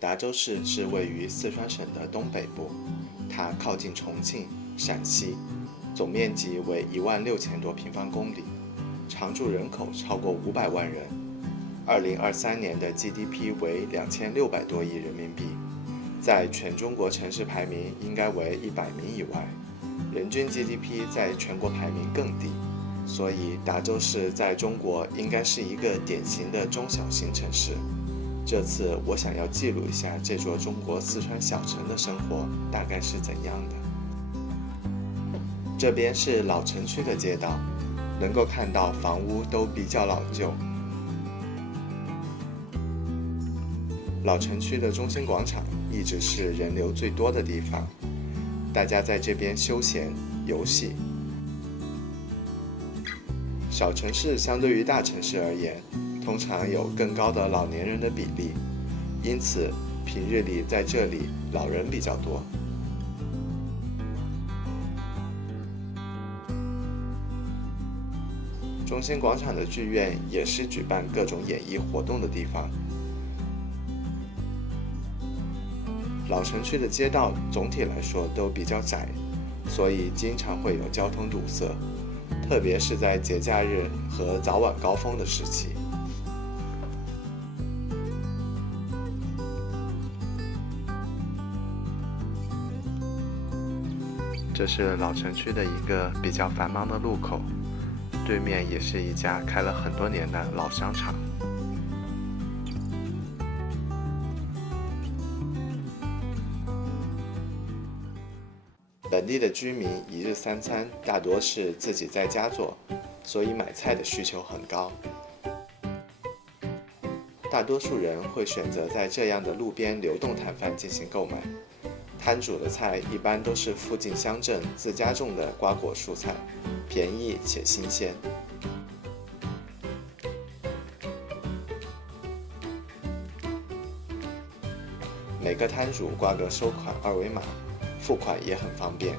达州市是位于四川省的东北部，它靠近重庆、陕西，总面积为16000多平方公里，常住人口超过500万人。2023年的 GDP 为2600多亿人民币，在全中国城市排名应该为100名以外，人均 GDP 在全国排名更低，所以达州市在中国应该是一个典型的中小型城市。这次我想要记录一下这座中国四川小城的生活大概是怎样的。这边是老城区的街道，能够看到房屋都比较老旧。老城区的中心广场一直是人流最多的地方，大家在这边休闲、游戏。小城市相对于大城市而言，通常有更高的老年人的比例，因此平日里在这里老人比较多。中心广场的剧院也是举办各种演艺活动的地方。老城区的街道总体来说都比较窄，所以经常会有交通堵塞，特别是在节假日和早晚高峰的时期。这是老城区的一个比较繁忙的路口，对面也是一家开了很多年的老商场。本地的居民一日三餐大多是自己在家做，所以买菜的需求很高。大多数人会选择在这样的路边流动摊贩进行购买。摊主的菜一般都是附近乡镇自家种的瓜果蔬菜，便宜且新鲜。每个摊主挂个收款二维码，付款也很方便。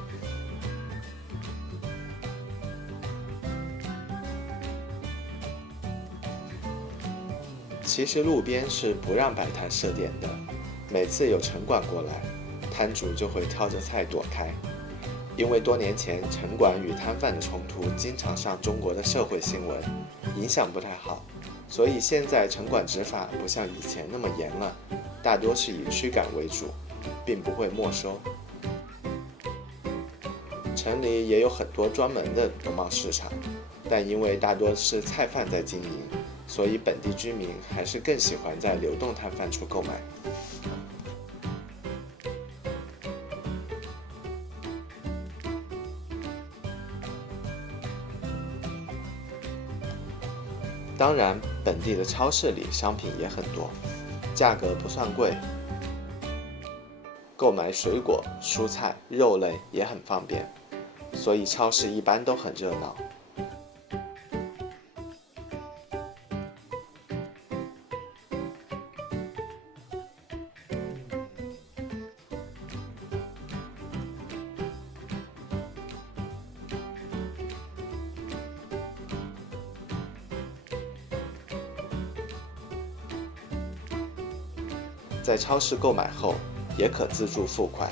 其实路边是不让摆摊设点的，每次有城管过来，摊主就会挑着菜躲开。因为多年前城管与摊贩的冲突经常上中国的社会新闻，影响不太好，所以现在城管执法不像以前那么严了，大多是以驱赶为主，并不会没收。城里也有很多专门的农贸市场，但因为大多是菜贩在经营，所以本地居民还是更喜欢在流动摊贩处购买。当然，本地的超市里商品也很多，价格不算贵，购买水果、蔬菜、肉类也很方便，所以超市一般都很热闹。在超市购买后，也可自助付款，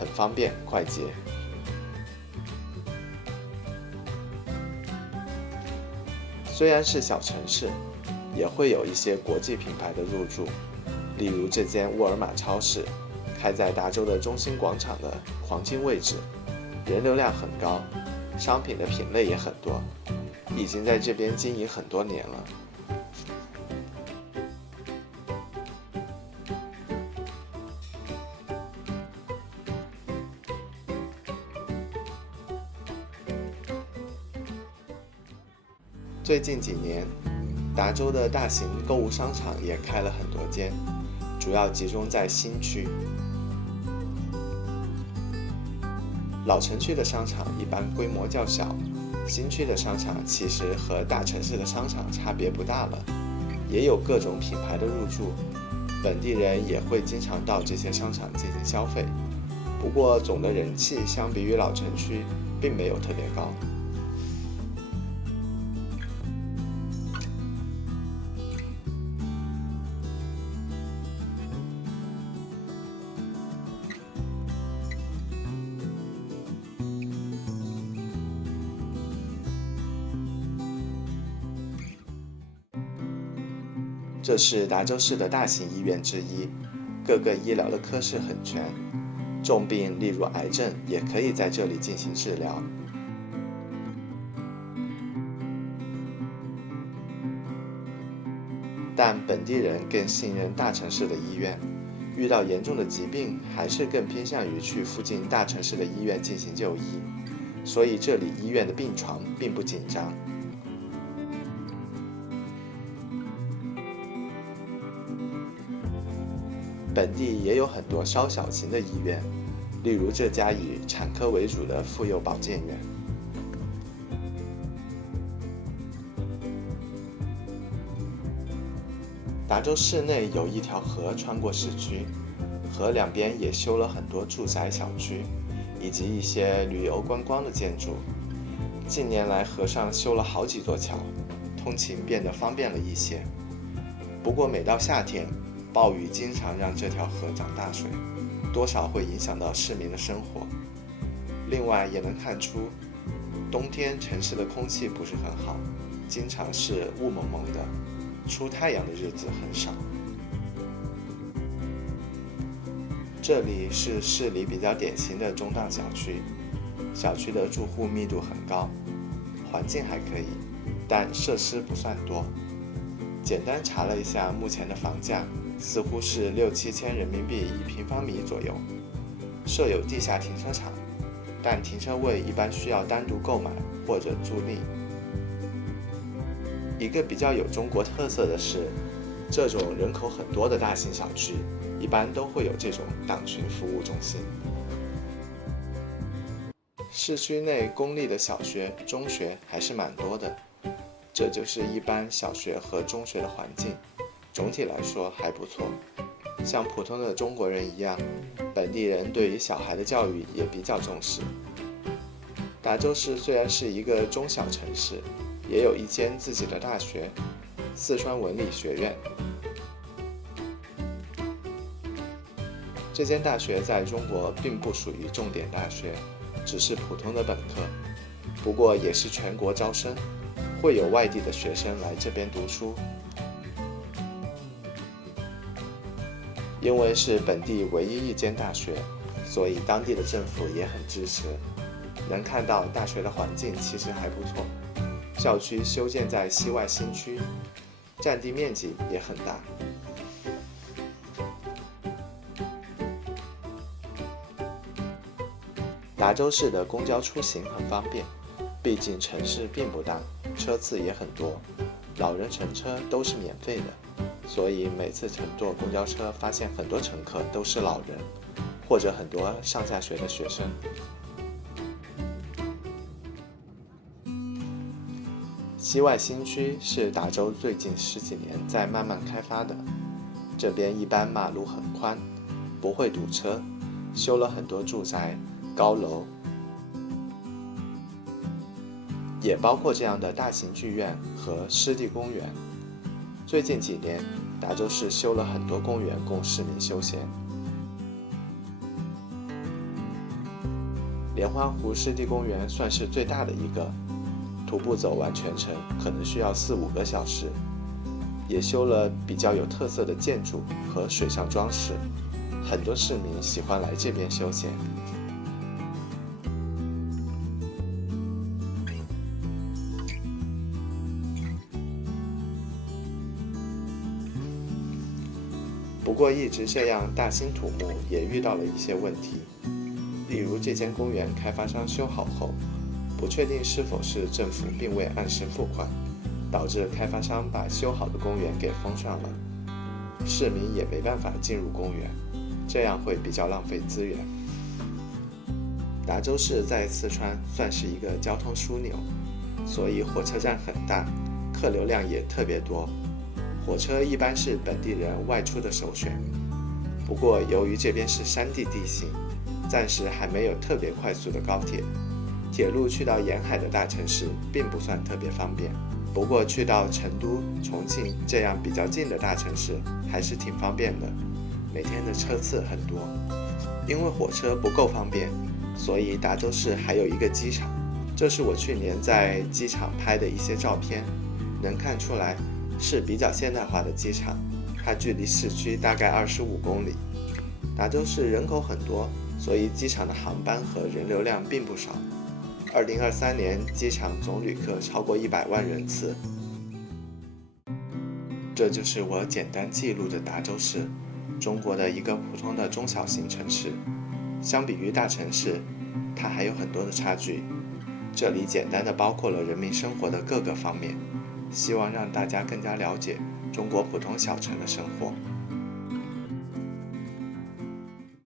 很方便快捷。虽然是小城市，也会有一些国际品牌的入驻，例如这间沃尔玛超市，开在达州的中心广场的黄金位置，人流量很高，商品的品类也很多，已经在这边经营很多年了。最近几年，达州的大型购物商场也开了很多间，主要集中在新区。老城区的商场一般规模较小，新区的商场其实和大城市的商场差别不大了，也有各种品牌的入驻，本地人也会经常到这些商场进行消费。不过总的人气相比于老城区并没有特别高。这是达州市的大型医院之一，各个医疗的科室很全，重病例如癌症也可以在这里进行治疗。但本地人更信任大城市的医院，遇到严重的疾病还是更偏向于去附近大城市的医院进行就医，所以这里医院的病床并不紧张。本地也有很多稍小型的医院，例如这家以产科为主的妇幼保健院。达州市内有一条河穿过市区，河两边也修了很多住宅小区，以及一些旅游观光的建筑。近年来河上修了好几座桥，通勤变得方便了一些。不过每到夏天，暴雨经常让这条河涨大水，多少会影响到市民的生活。另外也能看出，冬天城市的空气不是很好，经常是雾蒙蒙的，出太阳的日子很少。这里是市里比较典型的中档小区，小区的住户密度很高，环境还可以，但设施不算多。简单查了一下目前的房价，似乎是6、7千人民币1平方米左右，设有地下停车场，但停车位一般需要单独购买或者租赁。一个比较有中国特色的是，这种人口很多的大型小区一般都会有这种党群服务中心。市区内公立的小学、中学还是蛮多的，这就是一般小学和中学的环境，总体来说还不错。像普通的中国人一样，本地人对于小孩的教育也比较重视。达州市虽然是一个中小城市，也有一间自己的大学——四川文理学院。这间大学在中国并不属于重点大学，只是普通的本科，不过也是全国招生，会有外地的学生来这边读书。因为是本地唯一一间大学，所以当地的政府也很支持。能看到大学的环境其实还不错，校区修建在西外新区，占地面积也很大。达州市的公交出行很方便，毕竟城市并不大，车次也很多，老人乘车都是免费的，所以每次乘坐公交车发现很多乘客都是老人，或者很多上下学的学生。西外新区是达州最近10几年在慢慢开发的，这边一般马路很宽，不会堵车，修了很多住宅、高楼，也包括这样的大型剧院和湿地公园。最近几年，达州市修了很多公园供市民休闲。莲花湖湿地公园算是最大的一个，徒步走完全程可能需要4、5个小时，也修了比较有特色的建筑和水上装饰，很多市民喜欢来这边休闲。不过一直这样大兴土木也遇到了一些问题，例如这间公园开发商修好后，不确定是否是政府并未按时付款，导致开发商把修好的公园给封上了，市民也没办法进入公园，这样会比较浪费资源。达州市在四川算是一个交通枢纽，所以火车站很大，客流量也特别多，火车一般是本地人外出的首选。不过由于这边是山地地形，暂时还没有特别快速的高铁，铁路去到沿海的大城市并不算特别方便。不过去到成都、重庆这样比较近的大城市还是挺方便的，每天的车次很多。因为火车不够方便，所以达州市还有一个机场，这是我去年在机场拍的一些照片，能看出来是比较现代化的机场，它距离市区大概25公里。达州市人口很多，所以机场的航班和人流量并不少。2023年，机场总旅客超过100万人次。这就是我简单记录的达州市，中国的一个普通的中小型城市。相比于大城市，它还有很多的差距。这里简单的包括了人民生活的各个方面，希望让大家更加了解中国普通小城的生活。